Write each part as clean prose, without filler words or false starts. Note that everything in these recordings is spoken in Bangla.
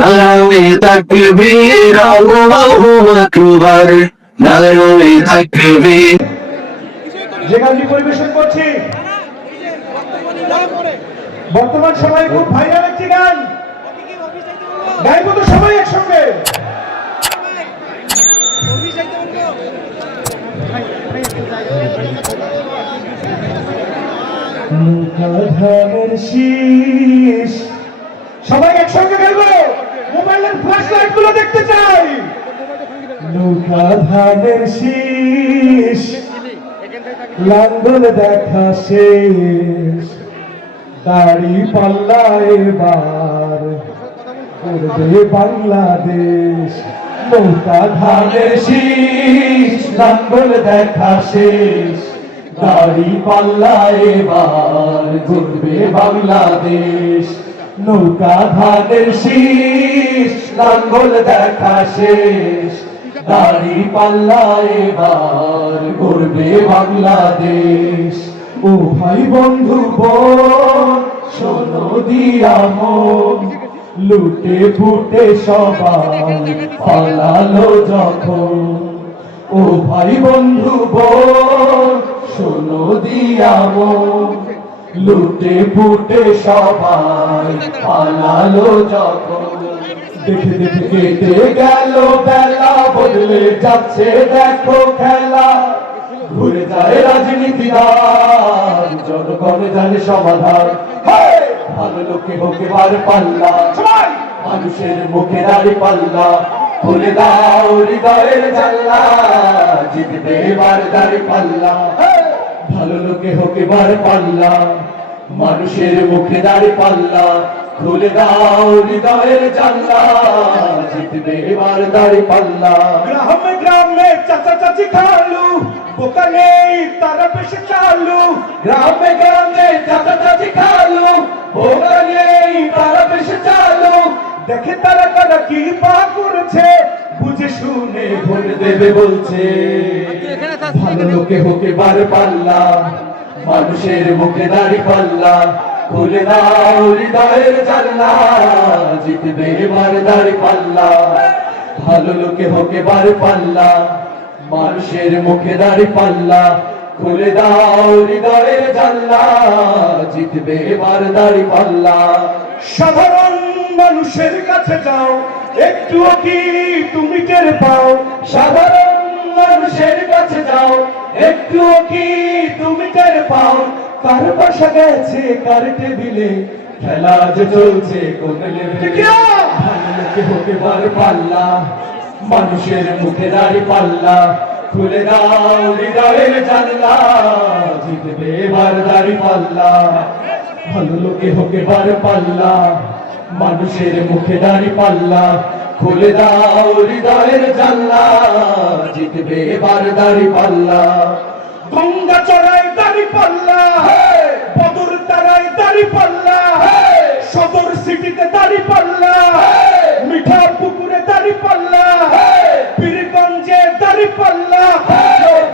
নারায়ে তাকবীর আল্লাহু আকবার নারায়ে তাকবীর। যে গানটি পরিবেশন করছি বর্তমান সময়ে খুব ভাইরাল একটি গান, গাইব তো সবাই একসঙ্গে। ধানের শীষ, সবাই একসঙ্গে গাইব, মোবাইলের ফ্ল্যাশ লাইট গুলো দেখতে চাই। নৌকা ধানের শীষ, লাঙ্গল দেখা শেষ, দাড়ি পাল্লা এবার করবে বাংলাদেশ। নৌকা ধানের শীষ, লাঙ্গল দেখা শেষ, দাড়ি পাল্লা এবার করবে বাংলাদেশ। নৌকা ধানের শীষ, লাঙ্গল দেখা শেষ, দাড়ি পাল্লা এবার গড়বে বাংলাদেশ। ও ভাই বন্ধু বোন শোনো দিয়া মন, লুটে ফুটে সবাই পালালো যখন। ও ভাই বন্ধু বোন শোনো দিয়া মন, লুটে ফুটে সবাই পালালো যখন। দেখে দেখে কেটে গেল বেলা, বদলে যাচ্ছে দেখো খেলা। ঘুরে যায় রাজনীতির, জনগণে জানে সমাধান। ভালো লোকে হোকে বার পাল্লা, মানুষের মুখে দাড়ি পাল্লা। খুলে দাও হৃদয়ের জানলা, জিতবে এবার দাড়ি পাল্লা। ভালো লোকে হোকে বার পাল্লা, মানুষের মুখে দাড়ি পাল্লা। খুলে দাও হৃদয়ের জানলা, জিতবে এবার দাড়ি পাল্লা। গ্রামে গ্রামে চাচা চাচি খালু, বোকা নেই তারা বেশি চালু। গ্রামে গ্রামে চাচা চাচি খালু, বোকা নেই তারা বেশি চালু। দেখে তারা কারা কি পা করছে, বুঝে শুনে ভোট দেবে বলছে। ভালো লোকে হোকে বার পাল্লা, মানুষের মুখে দাড়ি পাল্লা। খুলে দাও হৃদয়ের জানলা, জিতবে এবার দাড়ি পাল্লা। ভালো লোকে হোকে বার পাল্লা, মানুষের মুখে দাড়ি পাল্লা। খুলে দাও হৃদয়ের জানলা, জিতবে এবার দাড়ি পাল্লা। সাধারণ মানুষের কাছে যাও, একটুও কি তুমি টের পাও? সাধারণ মানুষের কাছে যাও, একটুও কি তুমি টের পাও? কার বাসা গেছে কার টেবিলে, খেলা যে চলছে কোন লেভেলে। ভালো লোকে হোকে বার পাল্লা, মানুষের মুখে দাড়ি পাল্লা। খুলে দাও হৃদয়ের জানলা, জিতবে এবার দাড়ি পাল্লা। ভালো লোকে হোকে বার পাল্লা, মানুষের মুখে দাড়ি পাল্লা। খুলে দাও হৃদয়ের জানলা, জিতবে এবার দাড়ি পাল্লা। গঙ্গা চড়াই দাড়ি পাল্লা, বদর তারাই দাড়ি পাল্লা, সদর সিটিতে দাড়ি পাল্লা, মিঠা পুকুরে দাড়ি পাল্লা, পীরগঞ্জে দাড়ি পাল্লা,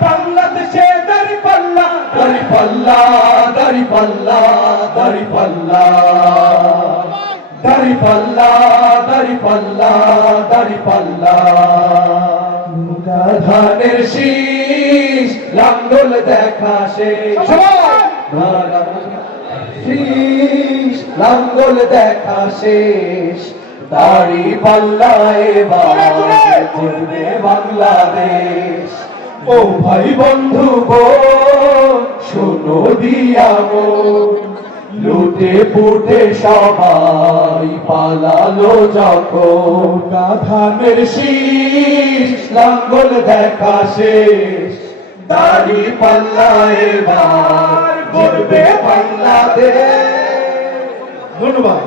বাংলাদেশে দাড়ি পাল্লা। দাড়ি পাল্লা, দাড়ি পাল্লা, দাড়ি পাল্লা, দাড়ি পাল্লা, দাড়ি পাল্লা, দাড়ি পাল্লা। নৌকা ধানের শীষ, লাঙ্গল দেখা শেষ, শীষ লাঙ্গল দেখা শেষ। দাড়ি পাল্লা এবার করবে বাংলাদেশ। ও ভাই বন্ধু বোন শোনো দিয়া মন, লুটে পুটে সবাই পালালো যখন। ধানের শীষ, লাঙ্গল দেখা শেষ, দাড়ি পাল্লা এবার গড়বে বাংলাদেশ। ধন্যবাদ।